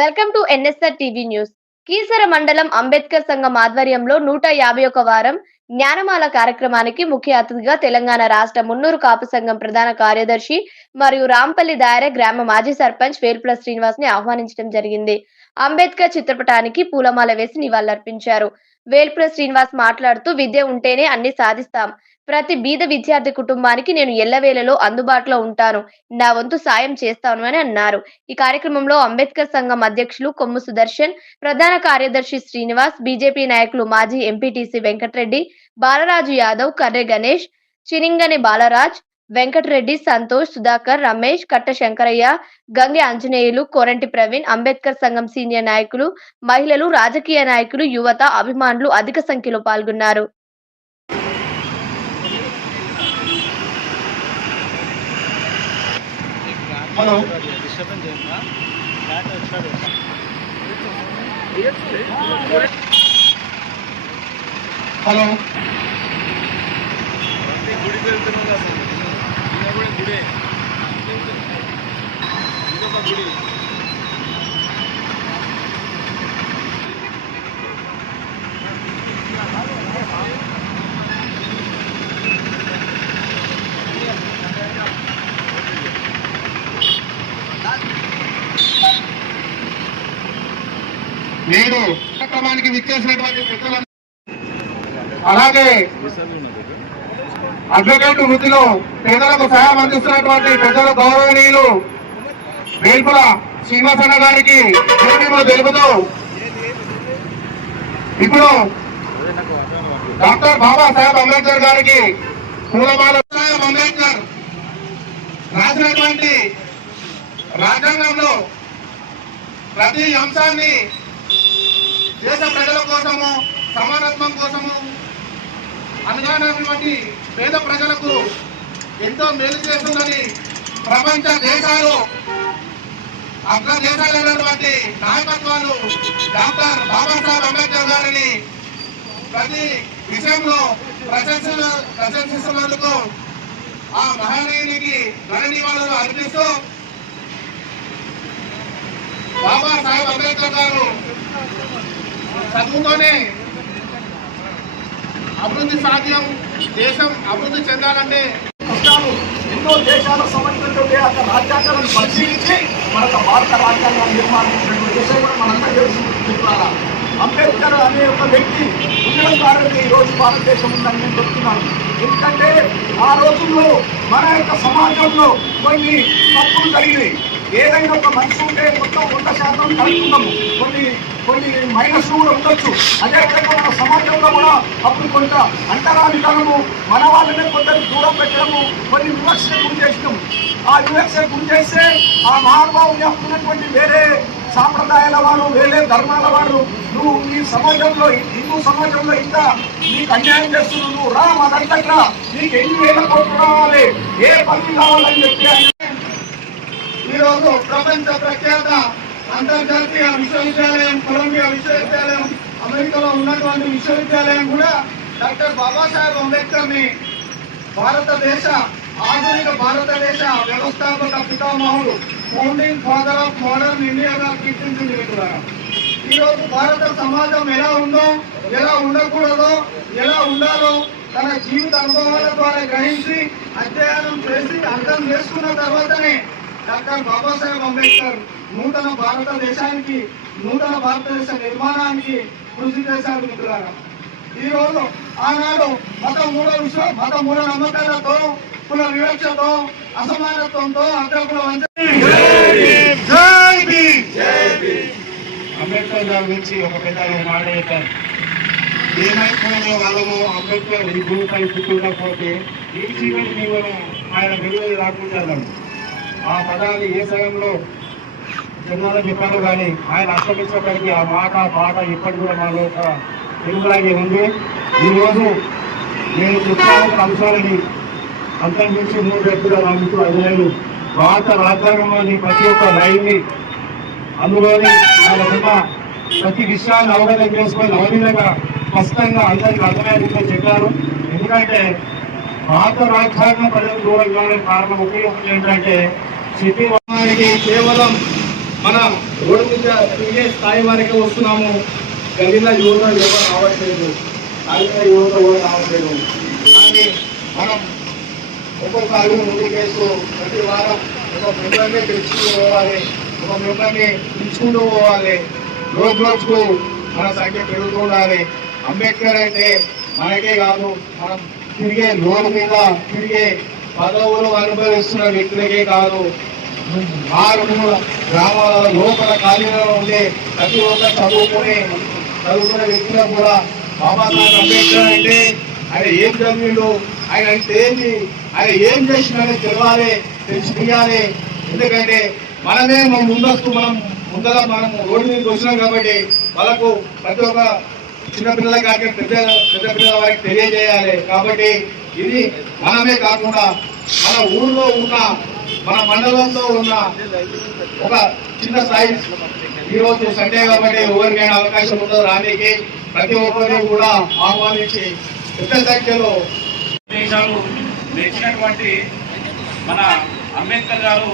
Welcome to NSR TV news. Keesara మండలం అంబేద్కర్ సంఘం ఆధ్వర్యంలో నూట యాభై ఒక వారం జ్ఞానమాల కార్యక్రమానికి ముఖ్య అతిథిగా తెలంగాణ రాష్ట్ర మున్నూరు కాపు సంఘం ప్రధాన కార్యదర్శి మరియు రాంపల్లి దాయర గ్రామ మాజీ సర్పంచ్ వేర్పుల శ్రీనివాస్ని ఆహ్వానించడం జరిగింది. అంబేద్కర్ చిత్రపటానికి పూలమాల వేసి నివాళులర్పించారు. వేల్పుల శ్రీనివాస్ మాట్లాడుతూ విద్య ఉంటేనే అన్ని సాధిస్తాం. ప్రతి బీద విద్యార్థి కుటుంబానికి నేను ఎల్లవేళలో అందుబాటులో ఉంటాను. నా వంతు సాయం చేస్తాను అని అన్నారు. ఈ కార్యక్రమంలో అంబేద్కర్ సంఘం అధ్యక్షులు కొమ్ము సుదర్శన్ ప్రధాన కార్యదర్శి శ్రీనివాస్ బీజేపీ నాయకులు మాజీ ఎంపీటీసీ వెంకటరెడ్డి బాలరాజు యాదవ్ కర్రె గణేష్ చినింగని బాలరాజ్ వెంకటరెడ్డి సంతోష్ సుధాకర్ రమేష్ కట్ట శంకరయ్య గంగె ఆంజనేయులు కోరంటి ప్రవీణ్ అంబేద్కర్ సంఘం సీనియర్ నాయకులు మహిళలు రాజకీయ నాయకులు యువత అభిమానులు అధిక సంఖ్యలో పాల్గొన్నారు. హలో. గుడికి వెళ్తున్నాం కదా గుడే. ఇంకొక గుడి. నేడు కార్యక్రమానికి విచ్చేసినటువంటి అలాగే అడ్వకేట్ వృత్తిలో పేదలకు సహాయం అందిస్తున్నటువంటి పెద్దల గౌరవనీయులు వేల్పుల శ్రీనివాసన్న గారికి తెలుపుతూ ఇప్పుడు డాక్టర్ బాబాసాహెబ్ అంబేద్కర్ గారికి పూలమాల సాహెబ్ అంబేద్కర్ రాసినటువంటి రాజ్యాంగంలో ప్రతి అంశాన్ని దేశ ప్రజల కోసము సమానత్వం కోసము అనగానటువంటి పేద ప్రజలకు ఎంతో మేలు చేస్తుందని ప్రపంచ దేశాలు అగ్ర దేశాలైనటువంటి నాయకత్వాలు డాక్టర్ బాబాసాహెబ్ అంబేద్కర్ గారిని ప్రతి విషయంలో ప్రశంస ప్రశంసిస్తున్నందుకు ఆ మహనీయునికి ఘన నివాళులు అర్పిస్తూ బాబాసాహెబ్ అంబేద్కర్ గారు చదువుతోనే అభివృద్ధి సాధ్యం దేశం అభివృద్ధి చెందాలంటే కష్టాలు ఎన్నో దేశాల సంబంధించినటువంటి ఆ రాజ్యాంగాలను పరిశీలించి మనకు భారత రాజ్యాంగాన్ని నిర్మాణించినటువంటి విషయం కూడా మనందరూ తెలుసుకుంటున్నారా అంబేద్కర్ అనే ఒక వ్యక్తి ఉండడం కారణంగా ఈ రోజు భారతదేశం ఉందని నేను చెప్తున్నాను. ఎందుకంటే ఆ రోజుల్లో మన యొక్క సమాజంలో కొన్ని తప్పులు జరిగినాయి. ఏదైనా ఒక మనిషి ఉంటే మొత్తం వంద శాతం కలుగుతున్నాము కొన్ని కొన్ని మైనస్ కూడా ఉండొచ్చు. అదేవిధంగా మన సమాజంలో కూడా అప్పుడు కొంత అంటరానితనము మన వాళ్ళనే కొందరు దూరం పెట్టడము కొన్ని వివక్షకు గురి చేసినాం. ఆ వివక్షకు గురి చేస్తే ఆ మహానుభావుని ఉన్నటువంటి వేరే సాంప్రదాయాల వారు వేరే ధర్మాల వారు నువ్వు ఈ సమాజంలో హిందూ సమాజంలో ఇంకా నీకు అన్యాయం చేస్తున్నావు నువ్వు రా మా దగ్గర నీకు ఎన్ని వేల కోట్లు కావాలి ఏ పని కావాలని చెప్పి ఈరోజు ప్రపంచ ప్రఖ్యాత అంతర్జాతీయ విశ్వవిద్యాలయం కొలంబియా విశ్వవిద్యాలయం అమెరికాలో ఉన్నటువంటి విశ్వవిద్యాలయం కూడా డాక్టర్ బాబాసాహెబ్ అంబేద్కర్ని భారతదేశ ఆధునిక భారతదేశ వ్యవస్థాపక పితామహుడు ఫౌండింగ్ ఫాదర్ ఆఫ్ మోడర్న్ ఇండియాగా కీర్తించింది మిత్రులారా ఈరోజు భారత సమాజం ఎలా ఉందో ఎలా ఉండకూడదో ఎలా ఉండాలో తన జీవిత అనుభవాల ద్వారా గ్రహించి అధ్యయనం చేసి అర్థం చేసుకున్న తర్వాతనే డాక్టర్ బాబాసాహెబ్ అంబేద్కర్ నూతన భారతదేశానికి నూతన భారతదేశ నిర్మాణానికి కృషి చేశారు మిత్రులారా. ఈరోజు ఆనాడు మత మూఢ విశ్వ మత మూఢ నమ్మకాలతో కుల వివక్షతో అసమానత్వంతో అగ్రకుల అంబేద్కర్ గారి గురించి ఒక పెద్ద మాట చెప్పారు ఏమైపోయిన వాళ్ళము అంబేద్కర్ ఈ భూమిపై పుట్టినకపోతే ఈ చీకటి మేము ఆయన వెలుగు రాకుండా ఆ పదాన్ని ఏ సమయంలో జన్మలో చెప్పారు కానీ ఆయన అస్తమించేప్పటికీ ఆ మాట పాట ఇప్పటి కూడా మాలో ఒక తెలుగులాగే ఉంది. ఈరోజు నేను చిత్రాలకు అంశాలని అంతకుమించి మూడు వ్యక్తులు నమ్ముతూ అదిలేదు భారత రాజ్యాంగంలోని ప్రతి ఒక్క లైన్ని అందులోని ఆయన ప్రతి విషయాన్ని అవగాహన చేసుకొని అవలీలంగా స్పష్టంగా అందరికీ అర్థమయ్యేట్టుగా చెప్పారు. ఎందుకంటే భారత రాజధాని ప్రజలు దూరం కావడానికి కారణం ఒకే ఒకటి ఏంటంటే సిటీ వర్గానికి కేవలం మన రోడ్డు మీద తిరిగే స్థాయి వరకే వస్తున్నాము. గదిలో యువత యువత రావట్లేదు. గదిలో యువత కూడా రావట్లేదు. కానీ మనం ఒక్కొక్కసారి ముందుకేస్తూ ప్రతి వారం ఒక మెంబర్ని తెచ్చుకుంటూ పోవాలి. ఒక మెంబర్ని పిలుచుకుంటూ పోవాలి. రోజు రోజుకు మన సంఖ్య పెరుగుతూ ఉండాలి. అంబేద్కర్ అంటే మనకే కాదు మనం తిరిగే రోడ్డు మీద తిరిగే పదవులు అనుభవిస్తున్న వ్యక్తులకే కాదు మారుమూల గ్రామాల లోపల ఖాళీలో ఉండే ప్రతి ఒక్క చదువుకునే చదువుకునే వ్యక్తులకు కూడా బాబాసాహెబ్ అంబేద్కర్ అంటే ఆయన ఏం చదివిండు ఆయన అంటే ఏంటి ఆయన ఏం చేసినాడో తెలవాలి తెలిసిపోయాలి. ఎందుకంటే మనమే మన ముందస్తు మనం ముందర మనం రోడ్డు మీదకి వచ్చినాం కాబట్టి వాళ్ళకు ప్రతి ఒక్క చిన్నపిల్లల పిల్లల పెద్ద పెద్ద పిల్లల వారికి తెలియజేయాలి. కాబట్టి ఇది మనమే కాకుండా మన ఊళ్ళో ఉన్న మన మండలంలో ఉన్న ఒక చిన్న స్థాయి. ఈరోజు సండే కాబట్టి ఎవరికైనా అవకాశం ఉందో రానికి ప్రతి ఒక్కరిని కూడా ఆహ్వానించి పెద్ద సంఖ్యలో దేశాలు మన అంబేద్కర్ గారు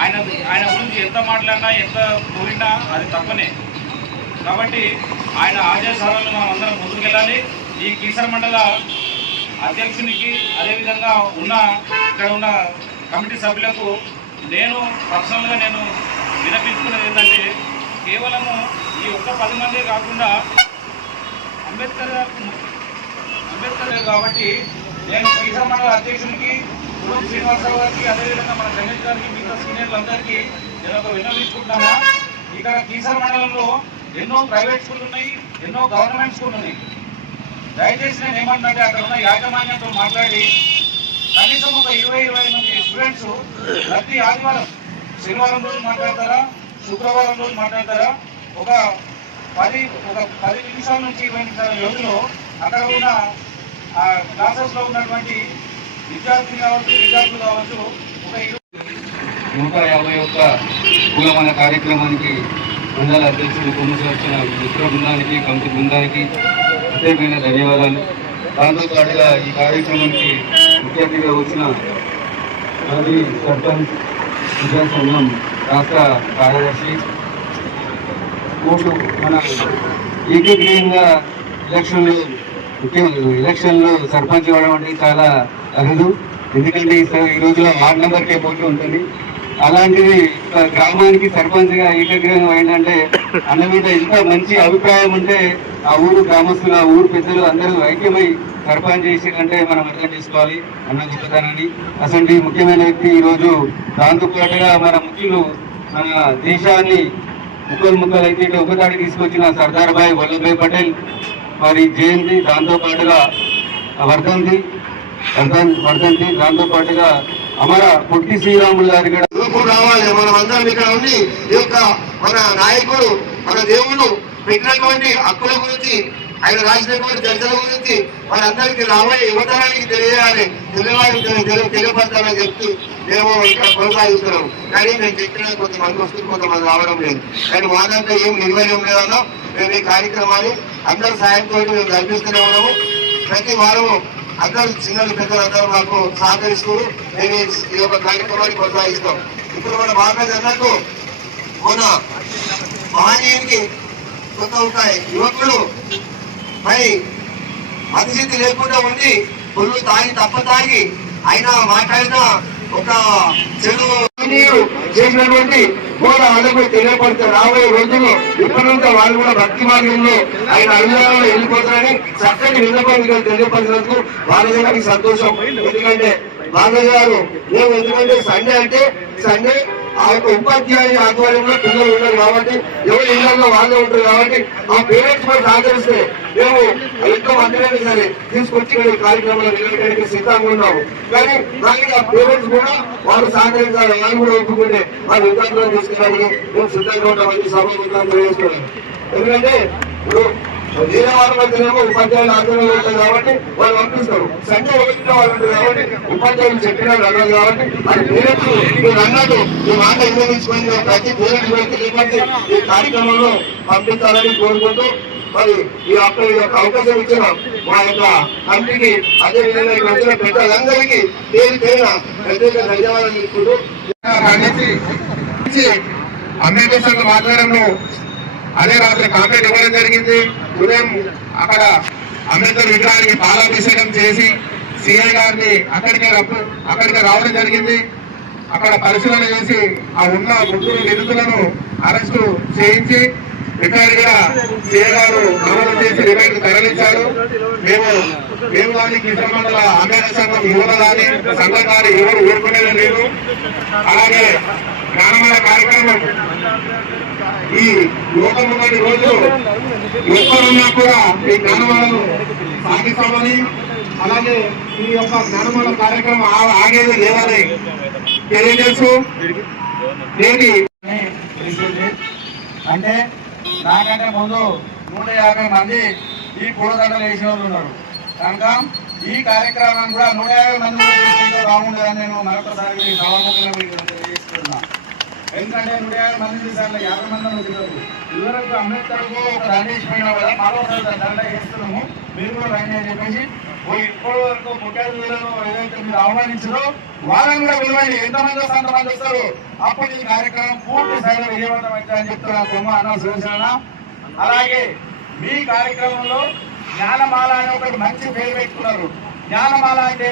ఆయన ఆయన గురించి ఎంత మాట్లాడినా ఎంత పోయినా అది తప్పనే. కాబట్టి ఆయన ఆదేశాలను మనం అందరం ముందుకెళ్ళాలి. ఈ కీసర మండల అధ్యక్షునికి అదేవిధంగా ఉన్న ఇక్కడ ఉన్న కమిటీ సభ్యులకు నేను పర్సనల్గా నేను వినపించుకున్నది ఏంటంటే కేవలము ఈ ఒక్క పది మందే కాకుండా అంబేద్కర్ అంబేద్కర్ కాబట్టి నేను కీసర మండల అధ్యక్షునికి గురువు శ్రీనివాసరావు గారికి అదేవిధంగా మన గణేష్ గారికి మిగతా సీనియర్లందరికీ నేను ఒక విన్నవించుకుంటున్నా ఇక్కడ కీసర మండలంలో ఎన్నో ప్రైవేట్ స్కూల్ ఉన్నాయి ఎన్నో గవర్నమెంట్ స్కూల్ ఉన్నాయి. దయచేసి నేను ఏమంటే అక్కడ ఉన్న యాజమాన్యంతో మాట్లాడి కనీసం ఒక ఇరవై ఇరవై మంది స్టూడెంట్స్ ప్రతి ఆదివారం శనివారం రోజు మాట్లాడతారా శుక్రవారం రోజు మాట్లాడతారా? ఒక పది ఒక పది నిమిషాల నుంచి ఇరవై నిమిషాల వ్యవధిలో అక్కడ ఉన్న ఆ క్లాసెస్లో ఉన్నటువంటి విద్యార్థులు కావచ్చు విద్యార్థులు కావచ్చు ఒక ఇరవై నూట యాభై ఒక్క కులమైన కార్యక్రమానికి మండల అధ్యక్షుడు కొమ్మసి వచ్చిన మిత్ర బృందానికి కమిటీ బృందానికి ప్రత్యేకమైన ధన్యవాదాలు. దాంతోపాటుగా ఈ కార్యక్రమానికి ముఖ్య అతిథిగా వచ్చిన మాజీ సర్పంచ్ విద్యా సంఘం రాష్ట్ర కార్యదర్శి ఓటు మన ఏకగ్రీయంగా ఎలక్షన్లు ముఖ్యం ఎలక్షన్లో సర్పంచ్ ఇవ్వడం అంటే చాలా అరుదు. ఎందుకంటే ఈ ఈ రోజులో వార్డ్ నెంబర్కే పోటీ ఉంటుంది. అలాంటిది గ్రామానికి సర్పంచ్గా ఏకగ్రీవంగా ఏంటంటే అన్న మీద ఎంత మంచి అభిప్రాయం ఉంటే ఆ ఊరు గ్రామస్తులు ఆ ఊరు పెద్దలు అందరూ ఐక్యమై సర్పంచ్ చేసిరంటే మనం అర్థం చేసుకోవాలి అన్న గొప్పతనాన్ని. అసలు ముఖ్యమైన వ్యక్తి ఈరోజు దాంతో పాటుగా మన ముఖ్యులు మన దేశాన్ని ముక్కలు ముక్కలు అయితే ఇట్లా ఒకదాడి తీసుకొచ్చిన సర్దార్ భాయ్ వల్లభాయ్ పటేల్ మరి జయంతి దాంతో పాటుగా వర్ధంతి వర్ధన్ వర్ధంతి దాంతో పాటుగా అమర పొట్టి శ్రీరాములు గారి కూడా రావాలి. మనం అందరం ఇక్కడ ఉండి ఈ యొక్క మన నాయకుడు మన దేవుడు పెట్టినటువంటి హక్కుల గురించి ఆయన రాసినటువంటి చర్చల గురించి వాళ్ళందరికీ రాబోయే యువతరానికి తెలియాలి తెలియాలి తెలి- తెలియపరచాలని చెప్తూ మేము ఇక్కడ కొనసాగిస్తున్నాం. కానీ నేను చెప్పిన కొంతమంది వస్తుంది కొంతమంది రావడం లేదు. కానీ మాదంతా ఏం నిర్వహణం లేదన్నా మేము ఈ కార్యక్రమాన్ని అందరి సాయంతో మేము కల్పిస్తూనే ఉన్నాము. ప్రతి వారము అందరూ చిన్నలు పెద్దలు అందరూ మాకు సహకరిస్తూ మేము ఈ యొక్క కార్యక్రమాన్ని కొనసాగిస్తాం. ఇప్పుడు మన బాగా అన్నట్టు మన మహనీయునికి కొంత ఉంటాయి. యువకులు మరి మతిస్థితి లేకుండా ఉండి పుల్లు తాగి తప్ప తాగి అయినా మాట్లాడిన ఒక చెడు చేసినటువంటి కూడా వాళ్ళకు తెలియపడితే రాబోయే రోజుల్లో ఇప్పటి వాళ్ళు కూడా భక్తి మార్గంలో ఆయన అభిమానంలో వెళ్ళిపోతారని చక్కటి విన్నపంగా తెలియపరిచినందుకు వాళ్ళ దగ్గరికి సంతోషం. ఎందుకంటే బాగా మేము ఎందుకంటే సండే అంటే సండే ఆ యొక్క ఉపాధ్యాయుని ఆధ్వర్యంలో పిల్లలు ఉన్నారు కాబట్టి ఎవరి ఇళ్ళలో వాళ్ళే ఉంటారు కాబట్టి ఆ పేరెంట్స్ కూడా సహకరిస్తే మేము ఎంతో మందిరైనా సరే తీసుకొచ్చి ఇక్కడ కార్యక్రమాలు నిలబెట్టడానికి సిద్ధంగా ఉన్నాము. కానీ దానికి ఆ పేరెంట్స్ కూడా వారు సహకరించాలి వాళ్ళు కూడా ఒప్పుకుంటే వారి విద్యార్థులను తీసుకురావడానికి మేము సిద్ధంగా ఉంటామని సభ తెలియజేస్తున్నాం ఎందుకంటే ఇప్పుడు వేరే వాళ్ళ మధ్యనేమో ఉపాధ్యాయులు ఆధ్వర్యంలో ఉంటారు కాబట్టి వాళ్ళు పంపిస్తారు. సంఖ్య ఒకటిలో వాళ్ళు ఉంటారు కాబట్టి ఉపాధ్యాయులు చెప్పిన అన్నారు కాబట్టి అది పేరెంట్స్ మీరు అన్నట్టు ఈ మాట వినియోగించుకుని ప్రతి పేరెంట్స్ కూడా ఈ కార్యక్రమంలో పంపించాలని కోరుకుంటూ మరి ఈ యొక్క ఈ యొక్క అవకాశం ఇచ్చిన మా యొక్క కంపెనీకి అదే విధంగా ఇక్కడ వచ్చిన పెద్దలందరికీ పేరు పేరున ప్రత్యేక ధన్యవాదాలు తెలుపుకుంటూ. అంబేద్కర్ సంఘం ఆధ్వర్యంలో అదే రాత్రి కాంప్లైంట్ ఇవ్వడం జరిగింది. ఉదయం అక్కడ అంబేద్కర్ విగ్రహానికి పాలాభిషేకం చేసి సిఐ గారిని అక్కడికి రప్పు- అక్కడికి రావడం జరిగింది. అక్కడ పరిశీలన చేసి ఆ ఉన్న ముగ్గురు నిందితులను అరెస్టు చేయించి రికార్డు కూడా సిఐ గారు నమోదు చేసి రిమాండ్ తరలించారు. మేము మేము కానీ కిషన్ మండల అంబేద్కర్ సంఘం యువత కానీ సంఘం కానీ ఎవరు ఊరుకునేది లేదు అలాగే జ్ఞానమైన కార్యక్రమం ఈ లోకమున్నటి రోజు ఎక్కడున్నా కూడా ఈ జ్ఞానమాలను సాగిస్తామని అలాగే ఈ యొక్క జ్ఞానమాల కార్యక్రమం ఆగేది లేదని తెలియజేస్తూ నేటి అంటే నాకంటే ముందు నూట యాభై మంది ఈ పూలదండలు వేసిన వాళ్ళు ఉన్నారు. కనుక ఈ కార్యక్రమాన్ని కూడా నూట యాభై మంది కూడా బాగుండదని నేను మరొకసారి సవాల్ సభాముఖంగా మీకు తెలియజేస్తున్నా ఎందుకంటే నూట యాభై మంది తీసారు యాభై మంది వచ్చినారు ఇదివరకు అంబేద్కర్కు ఒక దండ కదా మరోసారి దండ వేస్తున్నాము మీరు కూడా రండి అని చెప్పేసి. ఇప్పటి వరకు ముఖ్య ఏదైతే మీరు ఆహ్వానించారో వాళ్ళని కూడా పిలవండి. ఎంతమంది వస్తే అంతమంది వస్తారు? అప్పుడు ఈ కార్యక్రమం పూర్తి స్థాయిలో విజయవంతం అయితే అని చెప్తున్నా కొమ్మ అన్న శివసేన. అలాగే మీ కార్యక్రమంలో జ్ఞానమాల అనే ఒకటి మంచి పేరు పెట్టుకున్నారు. జ్ఞానమాల అంటే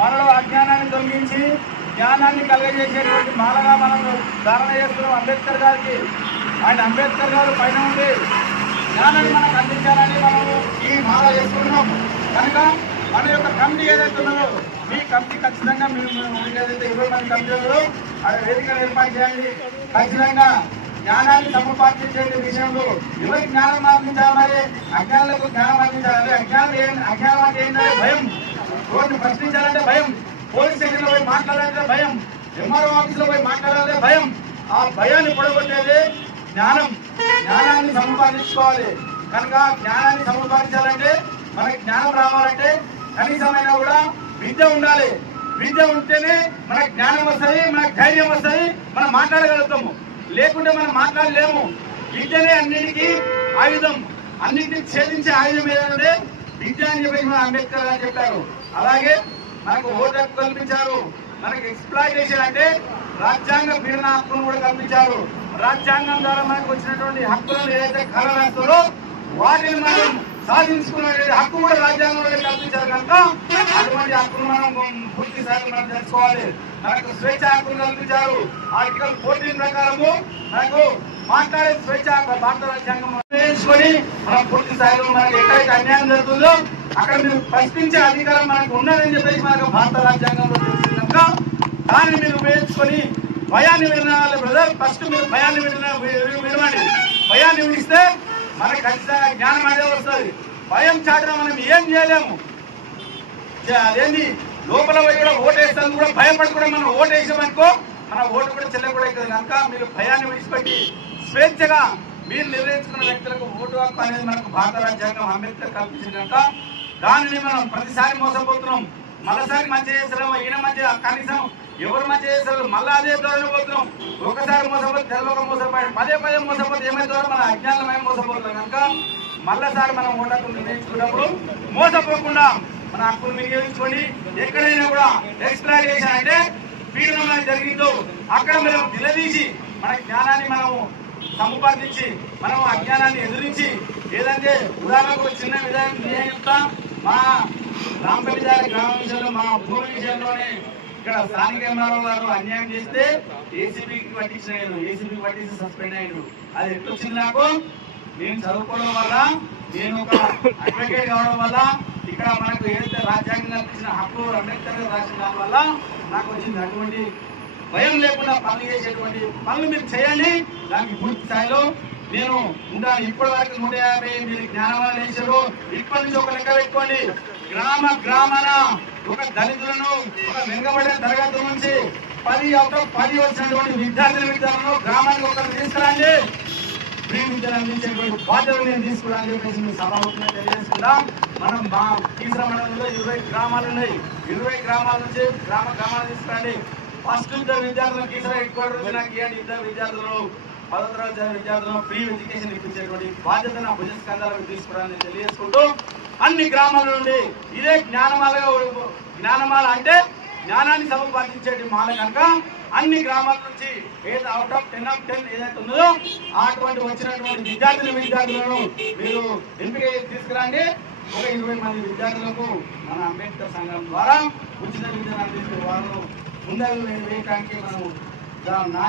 మనలో అజ్ఞానాన్ని తొలగించి జ్ఞానాన్ని కలగజేసేటువంటి మాలగా మనం ధారణ చేస్తున్నాం. అంబేద్కర్ గారికి ఆయన అంబేద్కర్ గారు పైన ఉండి జ్ఞానాన్ని మనకు అందించాలని మనము ఈ మాల చేసుకుంటున్నాం కనుక మన యొక్క కమిటీ ఏదైతే ఉన్నదో మీ కమిటీ ఖచ్చితంగా మీరు ఏదైతే ఇరవై మంది కమిటీ ఉన్నదో అది వేదిక ఏర్పాటు చేయండి. ఖచ్చితంగా జ్ఞానాన్ని సముపార్జించే విషయంలో ఎవరికి జ్ఞానం అందించాలి అజ్ఞానులకు జ్ఞానం అందించాలి. అజ్ఞానం ఏం- అజ్ఞానం అంటే ఏంటంటే భయం? రోడ్డు ప్రశ్నించాలంటే భయం. పోలీస్ స్టేషన్ పోయి మాట్లాడాలంటే భయం ఎంఆర్ఓ ఆఫీస్లో పోయి మాట్లాడాలంటే భయం. ఆ భయాన్ని పొడగొట్టేది జ్ఞానం. జ్ఞానాన్ని సంపాదించుకోవాలి కనుక జ్ఞానాన్ని సంపాదించాలంటే మనకి జ్ఞానం రావాలంటే కనీసమైనా కూడా విద్య ఉండాలి. విద్య ఉంటేనే మనకి జ్ఞానం వస్తుంది మనకి ధైర్యం వస్తుంది మనం మాట్లాడగలుగుతాము. లేకుంటే మనం మాట్లాడలేము. విద్యనే అన్నిటికీ ఆయుధం. అన్నింటినీ ఛేదించే ఆయుధం ఏదంటే విద్య అని చెప్పేసి మన అంబేద్కర్ గారు చెప్పారు. అలాగే మనకు ఓటు హక్కు కల్పించారు. మనకి ఎక్స్ప్లాయిటేషన్ అంటే రాజ్యాంగ పీడన హక్కును కూడా కల్పించారు. రాజ్యాంగం ద్వారా మనకు వచ్చినటువంటి హక్కులను ఏదైతే కళ రాస్తారో వాటిని మనం సాధించుకునే హక్కు కూడా రాజ్యాంగంలో కల్పించారు కనుక అటువంటి హక్కును మనం పూర్తి స్థాయిలో మనం తెలుసుకోవాలి. మనకు స్వేచ్ఛ హక్కును కల్పించారు. ఆర్టికల్ ఫోర్టీన్ ప్రకారము మనకు మాట్లాడే స్వేచ్ఛ భారత రాజ్యాంగం వేసుకొని మనం పూర్తి స్థాయిలో మనకి ఎక్కడైతే అన్యాయం జరుగుతుందో అక్కడ మీరు ప్రశ్నించే అధికారం మనకు ఉన్నదని చెప్పేసి మనకు భారత రాజ్యాంగంలో తెలిసినాక దాన్ని మీరు ఉపయోగించుకొని భయాన్ని వినాలి బ్రదర్. ఫస్ట్ మీరు భయాన్ని విన భయాన్ని విడిస్తే మనకు ఖచ్చితంగా జ్ఞానం అదే వస్తుంది. భయం చాటిన మనం ఏం చేయలేము. అదేంటి లోపల పోయి కూడా ఓటేస్తాను కూడా భయపడి కూడా మనం ఓటేసామనుకో మన ఓటు కూడా చెల్లకూడదు కనుక మీరు భయాన్ని విడిచిపెట్టి స్వేచ్ఛగా మీరు నిర్ణయించుకున్న వ్యక్తులకు ఓటు హక్కు అనేది మనకు భారత రాజ్యాంగం అంబేద్కర్ కల్పించిన కనుక దానిని మనం ప్రతిసారి మోసపోతున్నాం. మరోసారి మంచి చేస్తాం ఈయన మంచి కనీసం ఎవరు మంచి చేస్తారు మళ్ళీ అదే ధోరణి పోతున్నాం. ఒకసారి మోసపోతే తెలవక మోసపోయాడు పదే పదే మోసపోతే ద్వారా మన అజ్ఞానమై మోసపోతున్నాం కనుక మళ్ళీసారి మనం ఓటకు నిర్ణయించుకున్నప్పుడు మోసపోకుండా మన హక్కులు వినియోగించుకొని ఎక్కడైనా కూడా ఎక్స్ప్లాయిటేషన్ అంటే పీడనం జరిగిందో అక్కడ మనం నిలదీసి మన జ్ఞానాన్ని మనము సముపార్జించి మనం అజ్ఞానాన్ని ఎదిరించి ఏదంటే ఉదాహరణకు చిన్న విధానం నేను మా రాంపల్లిదారి గ్రామ విషయంలో మా భూమి విషయంలోనే ఇక్కడ స్థానిక ఎమ్మెల్యే గారు అన్యాయం చేస్తే ఏసీబీకి పట్టించిన ఏసీబీకి పట్టించి సస్పెండ్ అయ్యాడు అది ఎట్లా వచ్చింది నాకు? నేను చదువుకోవడం వల్ల నేను ఒక అడ్వకేట్ కావడం వల్ల ఇక్కడ మనకు ఏదైతే రాజ్యాంగం కల్పించిన హక్కు అంబేద్కర్ రాసిన దాని వల్ల నాకు వచ్చింది అటువంటి భయం లేకుండా పనులు చేసేటువంటి పనులు మీరు చేయాలి దానికి పూర్తి స్థాయిలో నేను ఉండాలి ఇప్పటి వరకు నూట యాభై మీరు జ్ఞానవాలు వేసారు ఇప్పటి నుంచి ఒక లెక్క పెట్టుకోండి. గ్రామ గ్రామాన ఒక దళితులను ఒక వెనుకబడిన తరగతి నుంచి పది ఒక పది వచ్చినటువంటి విద్యార్థుల విద్యార్థులను గ్రామానికి ఒకరు తీసుకురండి. ఫ్రీ విద్యను అందించేటువంటి బాధ్యత నేను తీసుకురాని చెప్పేసి మీ సభాముఖంగా తెలియజేసుకుందాం. మనం మా తీసిన మండలంలో ఇరవై గ్రామాలు ఉన్నాయి. ఇరవై గ్రామాల నుంచి గ్రామ గ్రామాలు తీసుకురండి. ఫస్ట్ ఇద్దరు విద్యార్థులకు తీసిన హెడ్ క్వార్టర్ నాకు ఇవ్వండి. ఇద్దరు విద్యార్థులు పదో తరగతి విద్యార్థులను ఫ్రీ ఎడ్యుకేషన్ ఇప్పించేటువంటి బాధ్యతను భుజస్కంధాలను తీసుకురాని తెలియజేసుకుంటూ అన్ని గ్రామాల నుండి ఇదే జ్ఞానమాలగా జ్ఞానమాల అంటే జ్ఞానాన్ని సముపార్జించేటి మాల కనుక అన్ని గ్రామాల నుంచి ఏదో out of ten of ten ఏదైతే ఉందో అటువంటి వచ్చినటువంటి విద్యార్థులు విద్యార్థులను మీరు ఎంపిక చేసి తీసుకురండి. ఒక ఇరవై మంది విద్యార్థులకు మన అంబేద్కర్ సంఘం ద్వారా ఉచిత విద్యను అందించే వాళ్ళు ముందరు వేయటానికి మనం నా